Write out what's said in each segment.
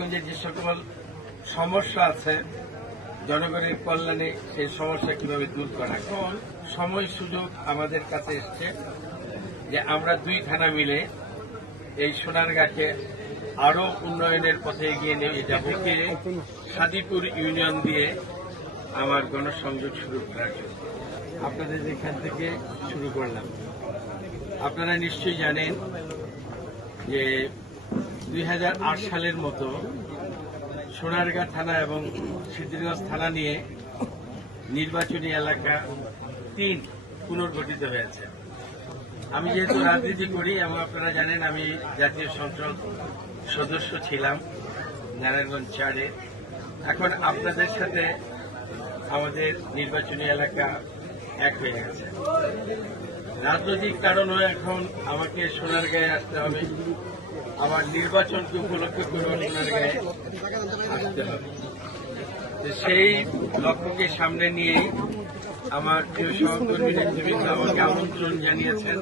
সিদ্ধিরগঞ্জে যে সকল সমস্যা আছে জনগণের কল্যাণে সেই সমস্যা কিভাবে দূর করা। এখন সময় সুযোগ আমাদের কাছে এসছে যে আমরা দুই থানা মিলে এই সোনারগাঁকে আরো উন্নয়নের পথে এগিয়ে নিয়ে যাব। সাদিপুর ইউনিয়ন দিয়ে আমার গণসংযোগ শুরু করার জন্য আপনাদের এখান থেকে শুরু করলাম। আপনারা নিশ্চয়ই জানেন যে 2008 সালের মতো সোনারগাঁ থানা এবং সিদ্ধিরগঞ্জ থানা নিয়ে নির্বাচনী এলাকা 3 পুনর্গঠিত হয়েছে। আমি যেহেতু রাজনীতি করি এবং আপনারা জানেন আমি জাতীয় সংসদ সদস্য ছিলাম নারায়ণগঞ্জ 4-এ। এখন আপনাদের সাথে আমাদের নির্বাচনী এলাকা এক হয়ে গেছে। রাজনৈতিক কারণে এখন আমাকে সোনারগাঁয়ে আসতে হবে, আমার নির্বাচনকে উপলক্ষ করে সোনারগাঁয়ে আসতে হবে। সেই লক্ষ্যকে সামনে নিয়ে আমার প্রিয় সহকর্মী নেতৃবৃন্দ আমাকে আমন্ত্রণ জানিয়েছেন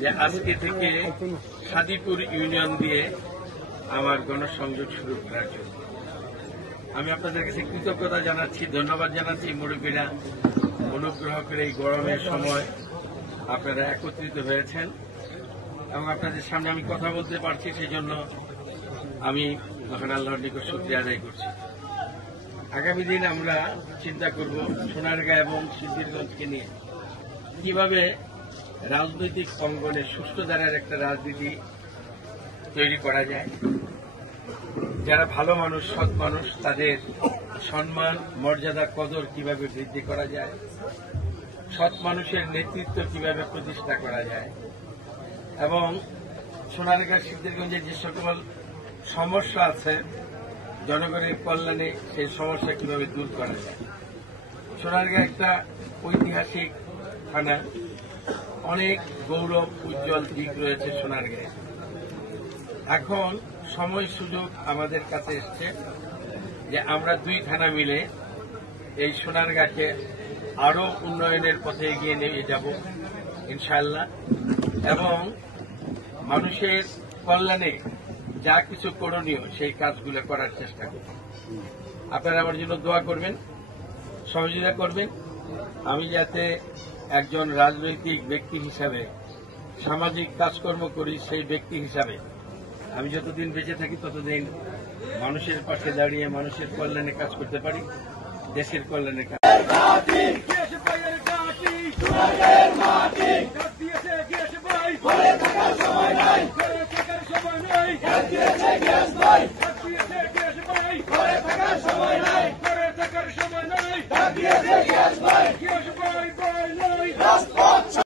যে আজকে থেকে সাদিপুর ইউনিয়ন দিয়ে আমার গণসংযোগ শুরু করার জন্য। আমি আপনাদের কাছে কৃতজ্ঞতা জানাচ্ছি, ধন্যবাদ জানাচ্ছি। মুরব্বীরা অনুগ্রহ করে এই গরমের সময় আপনারা একত্রিত হয়েছেন এবং আপনাদের সামনে আমি কথা বলতে পারছি, সেই জন্য আমি মহান আল্লাহর নিকট শুকরিয়া আদায় করছি। আগামী দিন আমরা চিন্তা করব সোনারগাঁ এবং সিদ্ধিরগঞ্জকে নিয়ে কিভাবে রাজনৈতিক অঙ্গনে সুষ্ঠু ধারার একটা রাজনীতি তৈরি করা যায়। যারা ভালো মানুষ, সৎ মানুষ, তাদের সম্মান, মর্যাদা, কদর কিভাবে বৃদ্ধি করা যায়, সৎ মানুষের নেতৃত্ব কিভাবে প্রতিষ্ঠা করা যায় এবং সোনারগাঁ সিদ্ধিরগঞ্জে যে সকল সমস্যা আছে জনগণের কল্যাণে সেই সমস্যা কিভাবে দূর করা যায়। সোনারগাঁ একটা ঐতিহাসিক থানা, অনেক গৌরব উজ্জ্বল দিক রয়েছে সোনারগাঁয়ে। এখন সময় সুযোগ আমাদের কাছে এসছে যে আমরা দুই থানা মিলে এই সোনারগাঁকে আরো উন্নয়নের পথে এগিয়ে নিয়ে যাব ইনশাআল্লাহ এবং মানুষের কল্যাণে যা কিছু করণীয় সেই কাজগুলো করার চেষ্টা করব। আপনারা আমার জন্য দোয়া করবেন, সহযোগিতা করবেন। আমি যাতে একজন রাজনৈতিক ব্যক্তি হিসাবে সামাজিক কাজকর্ম করি, সেই ব্যক্তি হিসাবে আমি যতদিন বেঁচে থাকি ততদিন মানুষের পাশে দাঁড়িয়ে মানুষের কল্যাণে কাজ করতে পারি, দেশের কল্যাণে কাজ। সময় নাই